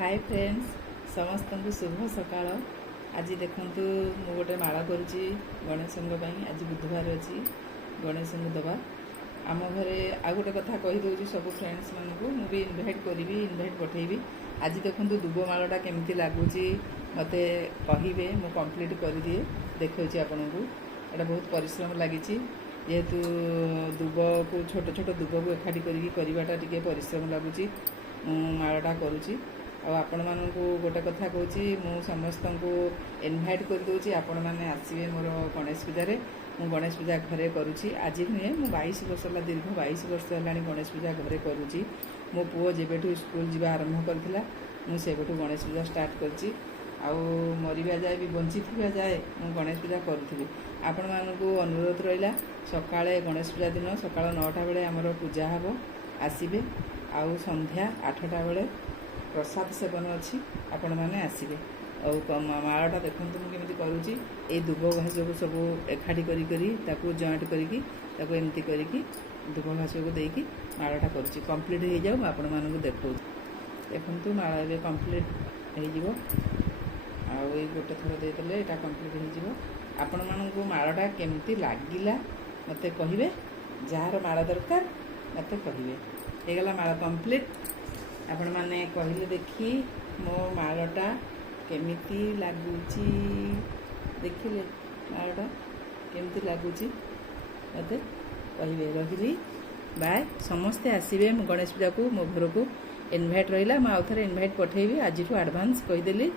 Hi friends समस्त को शुभ सकाळ। आज देखु मु गोटे माला करुच्ची गणेश आज बुधवार अच्छी गणेश दबा आम घरे आ गोटे कथा कहीदे सब फ्रेंड्स मानक मुझे इनभाइट करी इनभाइट पठेबी। आज देखु दुब मालाटा केमती लगुच मत कहे मु कंप्लीट कर दिए देखी आपन को एटा बहुत परिश्रम लगी जेहेतु दुब को छोट छोट दुब को एकाठी करवाटा टे परिश्रम लगुच मालाटा करुच्ची। आपण मानक गोटे कथा कहूँ समस्त को इनभाइट कर दूसरी आपण मैंने आसवे मोर गणेश पूजा मु गणेश पूजा घरे करुच्ची। आज नुहे मु 22 वर्ष है दीर्घ 22 वर्ष है गणेश पूजा घरे करुच्ची। मो पुओ जेबेठू स्कूल जावा आरंभ करथिला मु सेबेठू गणेश पूजा स्टार्ट करची मरिबा जाए भी बंची थिबा जाए मु गणेश पूजा करूथी। आपण मानक अनुरोध रहिला सकाळे गणेश पूजा दिन सकाळ 9टा बेले आमर पूजा हबो आसीबे आउ संध्या 8टा बेले प्रसाद सेवन अच्छी आपण मैंने आसवे। मालाटा देखते मुझे करुच्ची ये दुब घास को सब एकाठी करी जॉइंट करमती करके दुब घास को देकी मालाटा करुच्ची कंप्लीट हो जाऊ आपण मानक देखो देखु माला ए कंप्लीट हो गोटे थर देदेले यहाँ कंप्लीट हो आपण मानक मालाटा केमती लगिला मत कहे जार माला दरकार मत कहे होगला माला कंप्लीट आपण मैंने कहले देखी मो मालाटा केमिति लगुच देखिले मालाटा केमिति लगुच मत कहे रही बाय समस्ते आसवे गणेश पूजा को मो घर को इनभाइट रहा आउ थे इनभाइट पठेबी आज एडवांस कहीदेली